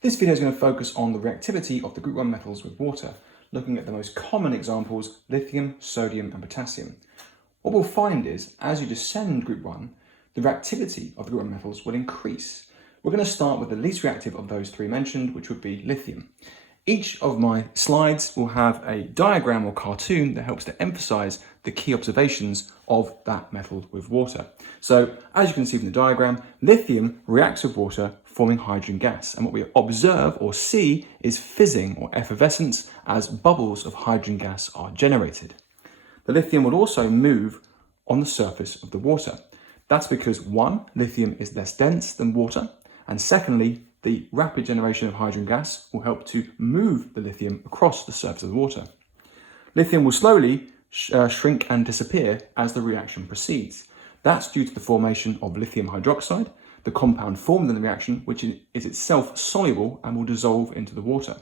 This video is going to focus on the reactivity of the group 1 metals with water, looking at the most common examples, lithium, sodium and potassium. What we'll find is, as you descend group 1, the reactivity of the group 1 metals will increase. We're going to start with the least reactive of those three mentioned, which would be lithium. Each of my slides will have a diagram or cartoon that helps to emphasize the key observations of that metal with water. So, as you can see from the diagram, lithium reacts with water, forming hydrogen gas. And what we observe or see is fizzing or effervescence as bubbles of hydrogen gas are generated. The lithium will also move on the surface of the water. That's because, one, lithium is less dense than water, and secondly, the rapid generation of hydrogen gas will help to move the lithium across the surface of the water. Lithium will slowly shrink and disappear as the reaction proceeds. That's due to the formation of lithium hydroxide, the compound formed in the reaction, which is itself soluble and will dissolve into the water.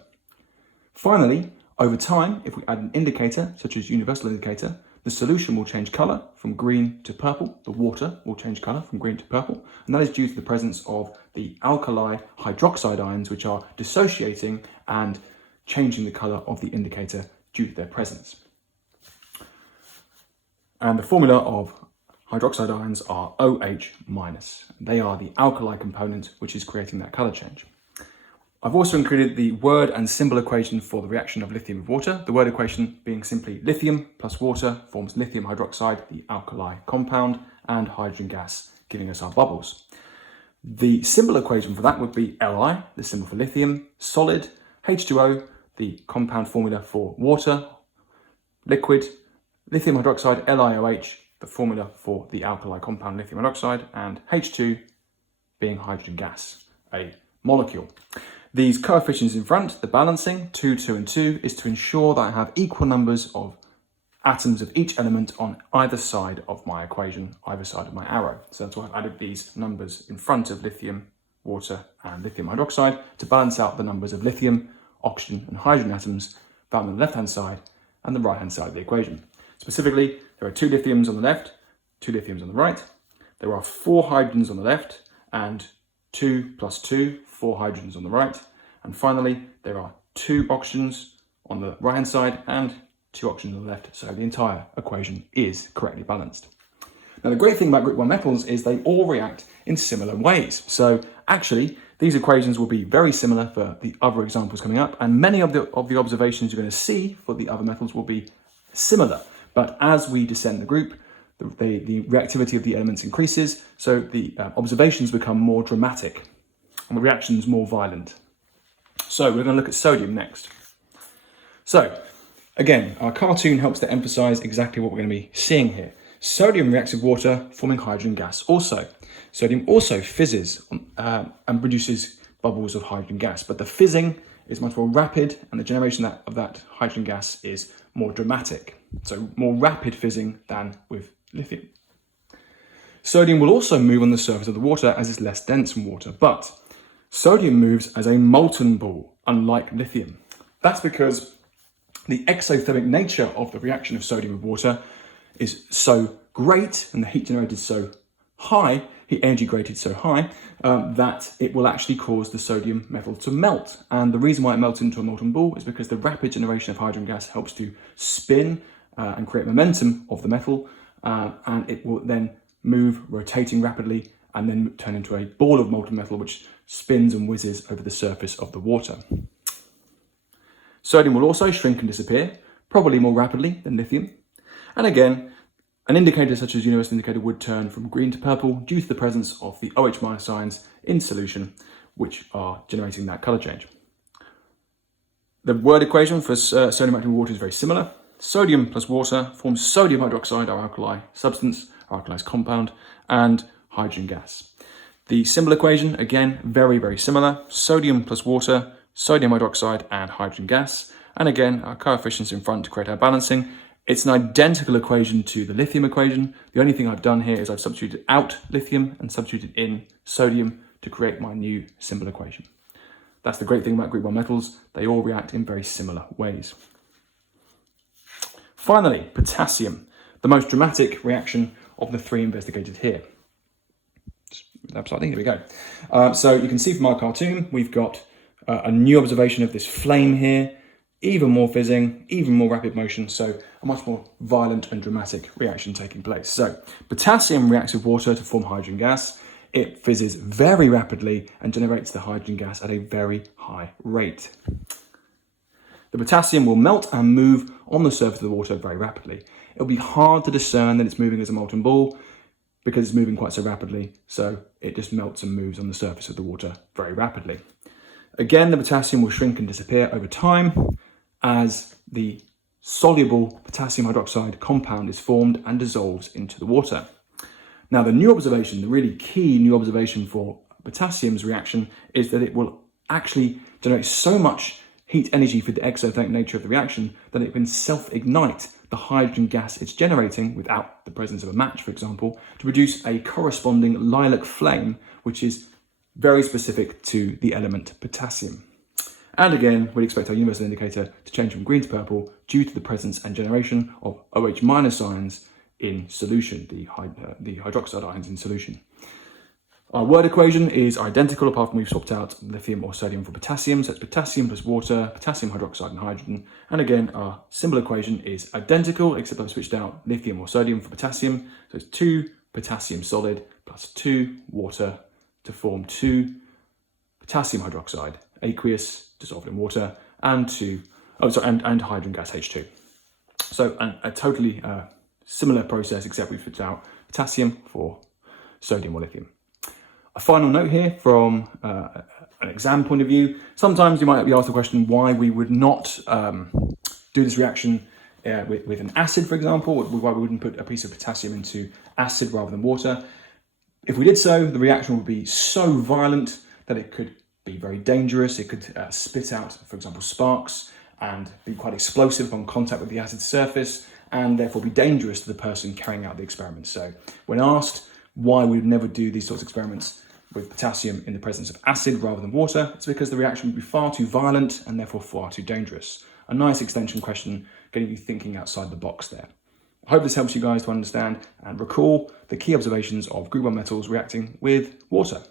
Finally, over time, if we add an indicator, such as universal indicator, the solution will change colour from green to purple. The water will change colour from green to purple. And that is due to the presence of the alkali hydroxide ions, which are dissociating and changing the colour of the indicator due to their presence. And the formula of hydroxide ions are OH-. They are the alkali component which is creating that colour change. I've also included the word and symbol equation for the reaction of lithium with water. The word equation being simply lithium plus water forms lithium hydroxide, the alkali compound, and hydrogen gas, giving us our bubbles. The symbol equation for that would be Li, the symbol for lithium, solid, H2O, the compound formula for water, liquid, lithium hydroxide, LiOH, the formula for the alkali compound lithium hydroxide, and H2 being hydrogen gas, a molecule. These coefficients in front, the balancing, 2, 2 and 2, is to ensure that I have equal numbers of atoms of each element on either side of my equation, either side of my arrow. So that's why I've added these numbers in front of lithium, water and lithium hydroxide to balance out the numbers of lithium, oxygen and hydrogen atoms found on the left-hand side and the right-hand side of the equation. Specifically, there are 2 lithiums on the left, 2 lithiums on the right. There are 4 hydrogens on the left and 2 plus 2, 4 hydrogens on the right. And finally, there are 2 oxygens on the right-hand side and 2 oxygens on the left. So the entire equation is correctly balanced. Now, the great thing about group 1 metals is they all react in similar ways. So actually, these equations will be very similar for the other examples coming up. And many of the observations you're going to see for the other metals will be similar. But as we descend the group, the reactivity of the elements increases, so the observations become more dramatic and the reactions more violent. So we're going to look at sodium next. So again, our cartoon helps to emphasize exactly what we're going to be seeing here. Sodium reacts with water, forming hydrogen gas also. Sodium also fizzes and produces bubbles of hydrogen gas, but the fizzing is much more rapid and the generation of that hydrogen gas is more dramatic. So more rapid fizzing than with lithium. Sodium will also move on the surface of the water as it's less dense than water, but sodium moves as a molten ball, unlike lithium. That's because the exothermic nature of the reaction of sodium with water is so great and the heat generated so high, heat energy created so high, that it will actually cause the sodium metal to melt. And the reason why it melts into a molten ball is because the rapid generation of hydrogen gas helps to spin and create momentum of the metal, and it will then move, rotating rapidly, and then turn into a ball of molten metal which spins and whizzes over the surface of the water. Sodium will also shrink and disappear, probably more rapidly than lithium. And again, an indicator such as universal indicator would turn from green to purple due to the presence of the OH- ions in solution, which are generating that colour change. The word equation for sodium reacting with water is very similar. Sodium plus water forms sodium hydroxide, our alkali substance, our alkali's compound, and hydrogen gas. The symbol equation, again, very, very similar. Sodium plus water, sodium hydroxide, and hydrogen gas. And again, our coefficients in front to create our balancing. It's an identical equation to the lithium equation. The only thing I've done here is I've substituted out lithium and substituted in sodium to create my new symbol equation. That's the great thing about group 1 metals. They all react in very similar ways. Finally, potassium, the most dramatic reaction of the 3 investigated here. Upside down, here we go. So you can see from our cartoon, we've got a new observation of this flame here, even more fizzing, even more rapid motion, so a much more violent and dramatic reaction taking place. So potassium reacts with water to form hydrogen gas. It fizzes very rapidly and generates the hydrogen gas at a very high rate. The potassium will melt and move on the surface of the water very rapidly. It'll be hard to discern that it's moving as a molten ball because it's moving quite so rapidly, so it just melts and moves on the surface of the water very rapidly. Again, the potassium will shrink and disappear over time as the soluble potassium hydroxide compound is formed and dissolves into the water. Now, the new observation, the really key new observation for potassium's reaction is that it will actually generate so much heat energy for the exothermic nature of the reaction that it can self-ignite the hydrogen gas it's generating without the presence of a match, for example, to produce a corresponding lilac flame, which is very specific to the element potassium. And again, we'd expect our universal indicator to change from green to purple due to the presence and generation of OH- ions in solution, the hydroxide ions in solution. Our word equation is identical apart from we've swapped out lithium or sodium for potassium. So it's potassium plus water, potassium hydroxide and hydrogen. And again, our symbol equation is identical except I've switched out lithium or sodium for potassium. So it's 2 potassium solid plus 2 water to form 2 potassium hydroxide, aqueous, dissolved in water, and hydrogen gas H2. So a totally similar process except we've switched out potassium for sodium or lithium. A final note here from an exam point of view. Sometimes you might be asked the question why we would not do this reaction with an acid, for example, why we wouldn't put a piece of potassium into acid rather than water. If we did so, the reaction would be so violent that it could be very dangerous. It could spit out, for example, sparks and be quite explosive on contact with the acid surface and therefore be dangerous to the person carrying out the experiment. So when asked why we would never do these sorts of experiments with potassium in the presence of acid rather than water, it's because the reaction would be far too violent and therefore far too dangerous. A nice extension question, getting you thinking outside the box there. I hope this helps you guys to understand and recall the key observations of group 1 metals reacting with water.